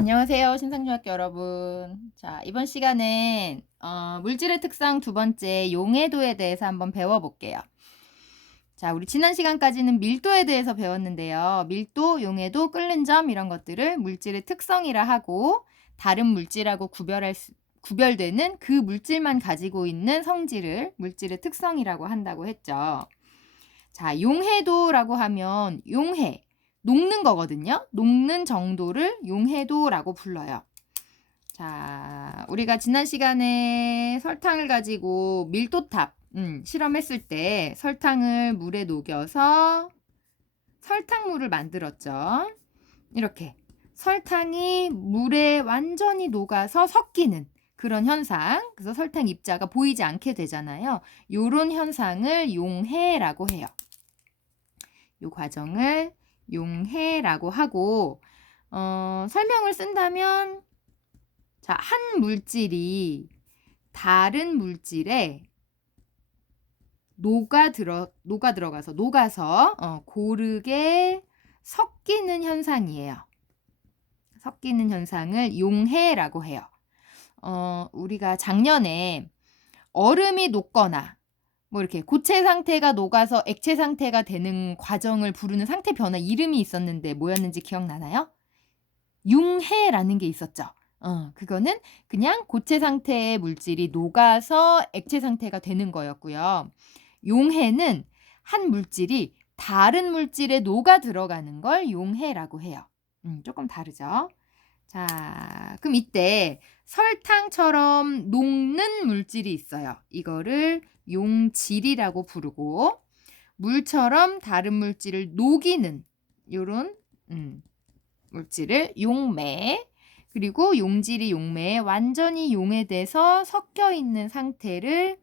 안녕하세요, 신상중학교 여러분. 자, 이번 시간엔 물질의 특성 두 번째 용해도에 대해서 한번 배워볼게요. 자, 우리 지난 시간까지는 밀도에 대해서 배웠는데요. 밀도, 용해도, 끓는 점 이런 것들을 물질의 특성이라 하고 다른 물질하고 구별되는 그 물질만 가지고 있는 성질을 물질의 특성이라고 한다고 했죠. 자, 용해도라고 하면 용해, 녹는 거거든요. 녹는 정도를 용해도라고 불러요. 자, 우리가 지난 시간에 설탕을 가지고 밀도탑 실험했을 때 설탕을 물에 녹여서 설탕물을 만들었죠. 이렇게 설탕이 물에 완전히 녹아서 섞이는 그런 현상, 그래서 설탕 입자가 보이지 않게 되잖아요. 요런 현상을 용해라고 해요. 요 과정을 용해라고 하고 설명을 쓴다면 자, 한 물질이 다른 물질에 녹아서 고르게 섞이는 현상이에요. 섞이는 현상을 용해라고 해요. 우리가 작년에 얼음이 녹거나 뭐 이렇게 고체 상태가 녹아서 액체 상태가 되는 과정을 부르는 상태 변화 이름이 있었는데 뭐였는지 기억나나요? 융해라는 게 있었죠. 그거는 그냥 고체 상태의 물질이 녹아서 액체 상태가 되는 거였고요. 용해는 한 물질이 다른 물질에 녹아 들어가는 걸 용해라고 해요. 조금 다르죠. 자, 그럼 이때 설탕처럼 녹는 물질이 있어요. 이거를 용질이라고 부르고 물처럼 다른 물질을 녹이는 요런 물질을 용매, 그리고 용질이 용매에 완전히 용해돼서 섞여 있는 상태를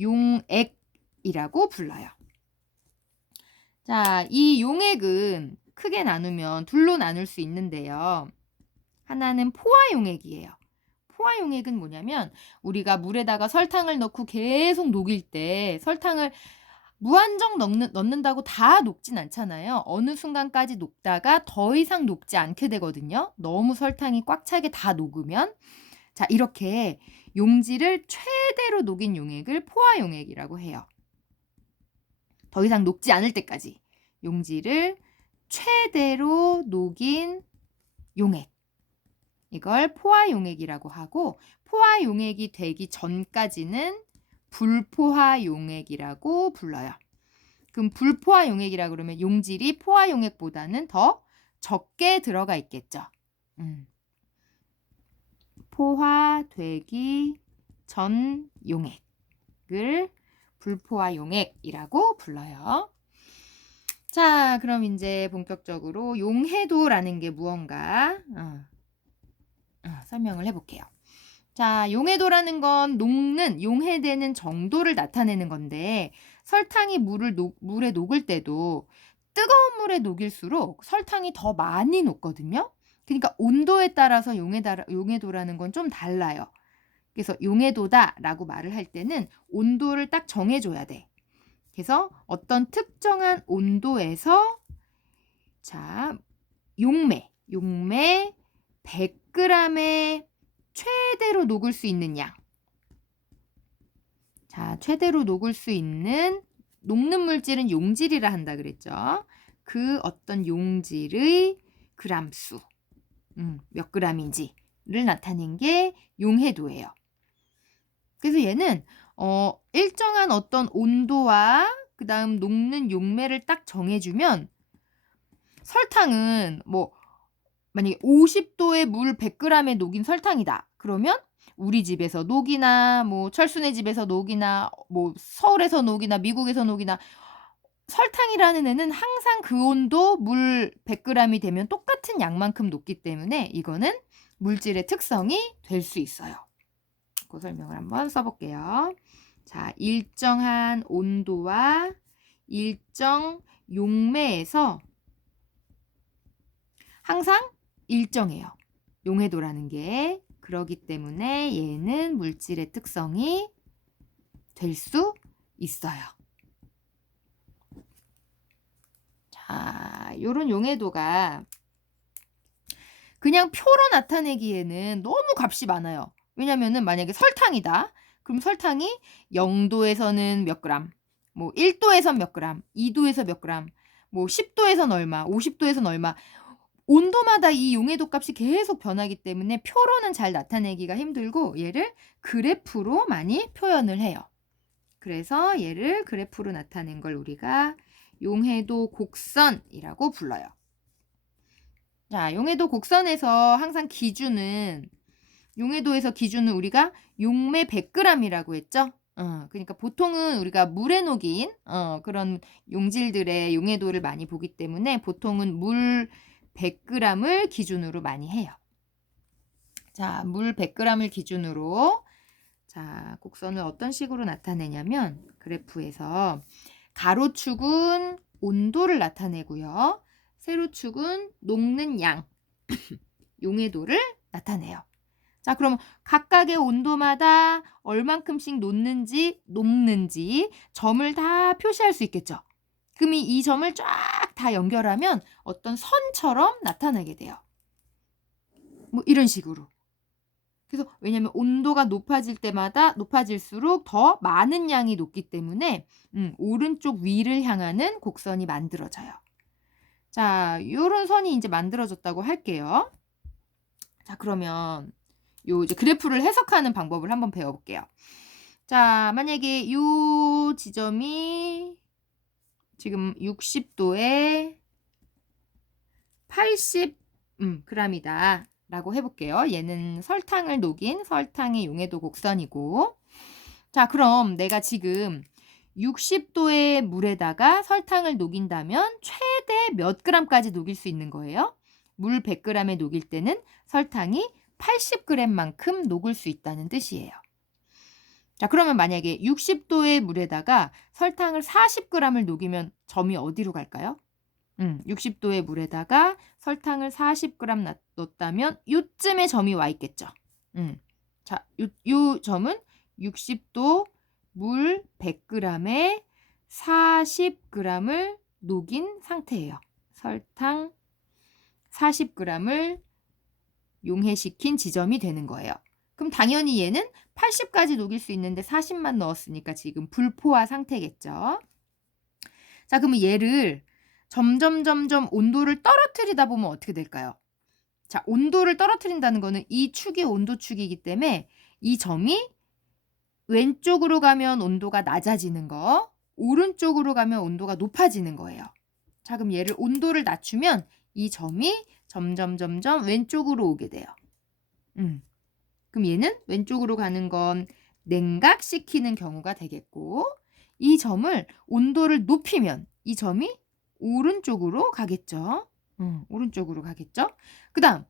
용액이라고 불러요. 자, 이 용액은 크게 나누면 둘로 나눌 수 있는데요. 하나는 포화용액이에요. 포화용액은 뭐냐면 우리가 물에다가 설탕을 넣고 계속 녹일 때 설탕을 무한정 넣는다고 다 녹진 않잖아요. 어느 순간까지 녹다가 더 이상 녹지 않게 되거든요. 너무 설탕이 꽉 차게 다 녹으면. 자, 이렇게 용질을 최대로 녹인 용액을 포화용액이라고 해요. 더 이상 녹지 않을 때까지 용질을 최대로 녹인 용액. 이걸 포화용액이라고 하고 포화용액이 되기 전까지는 불포화용액이라고 불러요. 그럼 불포화용액이라 그러면 용질이 포화용액보다는 더 적게 들어가 있겠죠. 포화되기 전 용액을 불포화용액이라고 불러요. 자, 그럼 이제 본격적으로 용해도라는 게 무언가 설명을 해볼게요. 자, 용해도라는 건 녹는, 용해되는 정도를 나타내는 건데 설탕이 물에 녹을 때도 뜨거운 물에 녹일수록 설탕이 더 많이 녹거든요. 그러니까 온도에 따라서 용해도라는 건 좀 달라요. 그래서 용해도다라고 말을 할 때는 온도를 딱 정해줘야 돼. 그래서 어떤 특정한 온도에서 자, 용매 100g에 최대로 녹을 수 있는 양. 자, 최대로 녹을 수 있는 녹는 물질은 용질이라 한다 그랬죠. 그 어떤 용질의 그람수, 몇 g인지를 나타낸 게 용해도예요. 그래서 얘는 일정한 어떤 온도와 그다음 녹는 용매를 딱 정해주면 설탕은 뭐 만약에 50도의 물 100g에 녹인 설탕이다. 그러면 우리 집에서 녹이나 뭐 철순의 집에서 녹이나 뭐 서울에서 녹이나 미국에서 녹이나 설탕이라는 애는 항상 그 온도 물 100g이 되면 똑같은 양만큼 녹기 때문에 이거는 물질의 특성이 될 수 있어요. 그 설명을 한번 써볼게요. 자, 일정한 온도와 일정 용매에서 항상 일정해요. 용해도라는 게. 그러기 때문에 얘는 물질의 특성이 될 수 있어요. 자, 요런 용해도가 그냥 표로 나타내기에는 너무 값이 많아요. 왜냐면은 만약에 설탕이다. 그럼 설탕이 0도에서는 몇 그램, 뭐 1도에선 몇 그램, 2도에서 몇 그램, 뭐 10도에선 얼마, 50도에선 얼마, 온도마다 이 용해도 값이 계속 변하기 때문에 표로는 잘 나타내기가 힘들고 얘를 그래프로 많이 표현을 해요. 그래서 얘를 그래프로 나타낸 걸 우리가 용해도 곡선이라고 불러요. 자, 용해도 곡선에서 항상 기준은, 용해도에서 기준은 우리가 용매 100g이라고 했죠? 그러니까 보통은 우리가 물에 녹인 그런 용질들의 용해도를 많이 보기 때문에 보통은 물 100g을 기준으로 많이 해요. 자, 물 100g을 기준으로, 자, 곡선을 어떤 식으로 나타내냐면 그래프에서 가로축은 온도를 나타내고요. 세로축은 녹는 양, 용해도를 나타내요. 자, 그럼 각각의 온도마다 얼만큼씩 녹는지 점을 다 표시할 수 있겠죠. 그럼 이 점을 쫙 다 연결하면 어떤 선처럼 나타나게 돼요. 뭐 이런 식으로. 그래서 왜냐면 온도가 높아질 때마다 높아질수록 더 많은 양이 녹기 때문에 오른쪽 위를 향하는 곡선이 만들어져요. 자, 요런 선이 이제 만들어졌다고 할게요. 자, 그러면 요 이제 그래프를 해석하는 방법을 한번 배워볼게요. 자, 만약에 요 지점이 지금 60도에 80 g이다 라고 해볼게요. 얘는 설탕을 녹인 설탕의 용해도 곡선이고, 자, 그럼 내가 지금 60도의 물에다가 설탕을 녹인다면 최대 몇 g까지 녹일 수 있는 거예요? 물 100g에 녹일 때는 설탕이 80g만큼 녹을 수 있다는 뜻이에요. 자, 그러면 만약에 60도의 물에다가 설탕을 40g을 녹이면 점이 어디로 갈까요? 60도의 물에다가 설탕을 40g 넣었다면 요쯤에 점이 와 있겠죠. 자, 요 점은 60도 물 100g에 40g을 녹인 상태예요. 설탕 40g을 용해시킨 지점이 되는 거예요. 그럼 당연히 얘는 80까지 녹일 수 있는데 40만 넣었으니까 지금 불포화 상태겠죠. 자, 그러면 얘를 점점 온도를 떨어뜨리다 보면 어떻게 될까요? 자, 온도를 떨어뜨린다는 거는 이 축이 온도축이기 때문에 이 점이 왼쪽으로 가면 온도가 낮아지는 거, 오른쪽으로 가면 온도가 높아지는 거예요. 자, 그럼 얘를 온도를 낮추면 이 점이 점점 왼쪽으로 오게 돼요. 그럼 얘는 왼쪽으로 가는 건 냉각시키는 경우가 되겠고, 이 점을 온도를 높이면 이 점이 오른쪽으로 가겠죠. 오른쪽으로 가겠죠. 그 다음,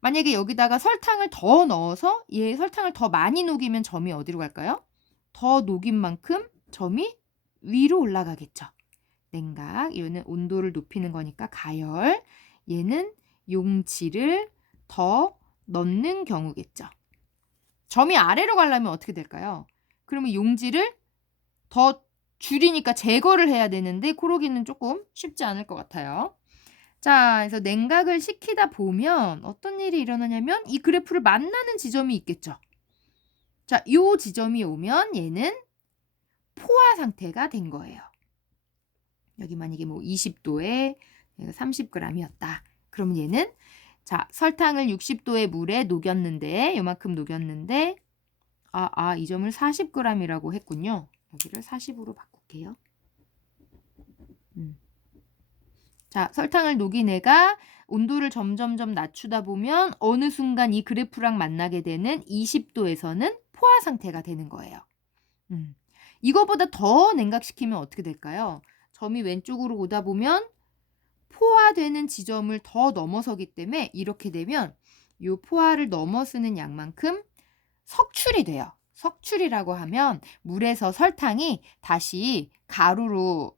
만약에 여기다가 설탕을 더 넣어서 얘 설탕을 더 많이 녹이면 점이 어디로 갈까요? 더 녹인 만큼 점이 위로 올라가겠죠. 냉각, 얘는 온도를 높이는 거니까 가열, 얘는 용질을 더 넣는 경우겠죠. 점이 아래로 가려면 어떻게 될까요? 그러면 용질을 더 줄이니까 제거를 해야 되는데 그러기는 조금 쉽지 않을 것 같아요. 자, 그래서 냉각을 시키다 보면 어떤 일이 일어나냐면 이 그래프를 만나는 지점이 있겠죠. 자, 요 지점이 오면 얘는 포화 상태가 된 거예요. 여기 만약에 뭐 20도에 30g이었다. 그러면 얘는, 자, 설탕을 60도의 물에 녹였는데 요만큼 녹였는데 이 점을 40g이라고 했군요. 여기를 40으로 바꿀게요. 자, 설탕을 녹인 애가 온도를 점점 낮추다 보면 어느 순간 이 그래프랑 만나게 되는 20도에서는 포화 상태가 되는 거예요. 이거보다 더 냉각시키면 어떻게 될까요? 점이 왼쪽으로 오다 보면 포화되는 지점을 더 넘어서기 때문에 이렇게 되면 이 포화를 넘어서는 양만큼 석출이 돼요. 석출이라고 하면 물에서 설탕이 다시 가루로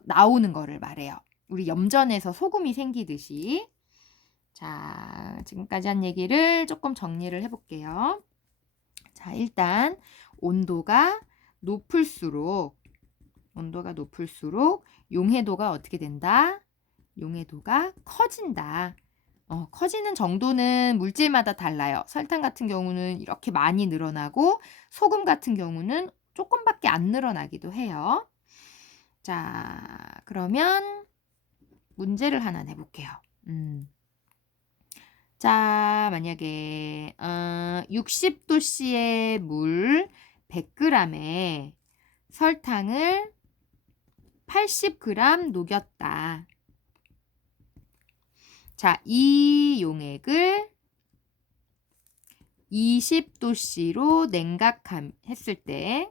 나오는 거를 말해요. 우리 염전에서 소금이 생기듯이. 자, 지금까지 한 얘기를 조금 정리를 해볼게요. 자, 일단 온도가 높을수록 용해도가 어떻게 된다? 용해도가 커진다. 커지는 정도는 물질마다 달라요. 설탕 같은 경우는 이렇게 많이 늘어나고 소금 같은 경우는 쪼끔밖에 안 늘어나기도 해요. 자, 그러면 문제를 하나 내 볼게요. 자, 만약에 60도씨의 물 100g에 설탕을 80g 녹였다. 자, 이 용액을 20도씨로 했을 때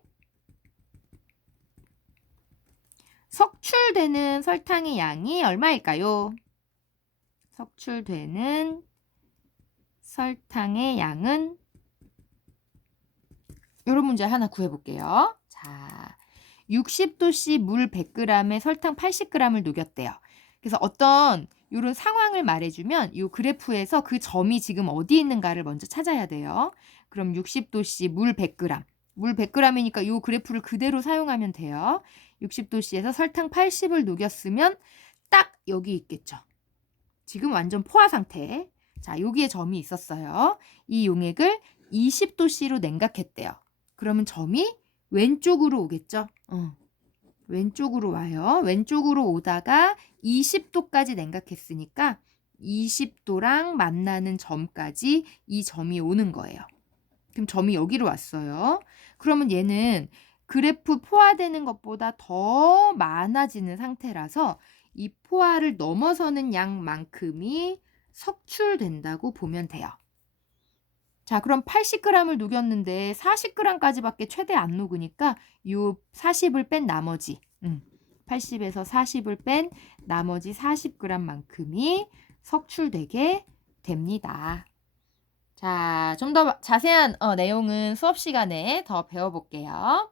석출되는 설탕의 양이 얼마일까요? 석출되는 설탕의 양은 요런 문제 하나 구해 볼게요. 자, 60도씨 물 100g에 설탕 80g을 녹였대요. 그래서 어떤 요런 상황을 말해주면 요 그래프에서 그 점이 지금 어디 있는가를 먼저 찾아야 돼요. 그럼 60도씨 물 100g. 물 100g이니까 요 그래프를 그대로 사용하면 돼요. 60도씨에서 설탕 80을 녹였으면 딱 여기 있겠죠. 지금 완전 포화 상태. 자, 여기에 점이 있었어요. 이 용액을 20도씨로 냉각했대요. 그러면 점이 왼쪽으로 오겠죠? 왼쪽으로 와요. 왼쪽으로 오다가 20도까지 냉각했으니까 20도랑 만나는 점까지 이 점이 오는 거예요. 그럼 점이 여기로 왔어요. 그러면 얘는 그래프 포화되는 것보다 더 많아지는 상태라서 이 포화를 넘어서는 양만큼이 석출된다고 보면 돼요. 자, 그럼 80g을 녹였는데 40g까지밖에 최대 안 녹으니까 요 40을 뺀 나머지 80에서 40을 뺀 나머지 40g만큼이 석출되게 됩니다. 자, 좀 더 자세한 내용은 수업 시간에 더 배워볼게요.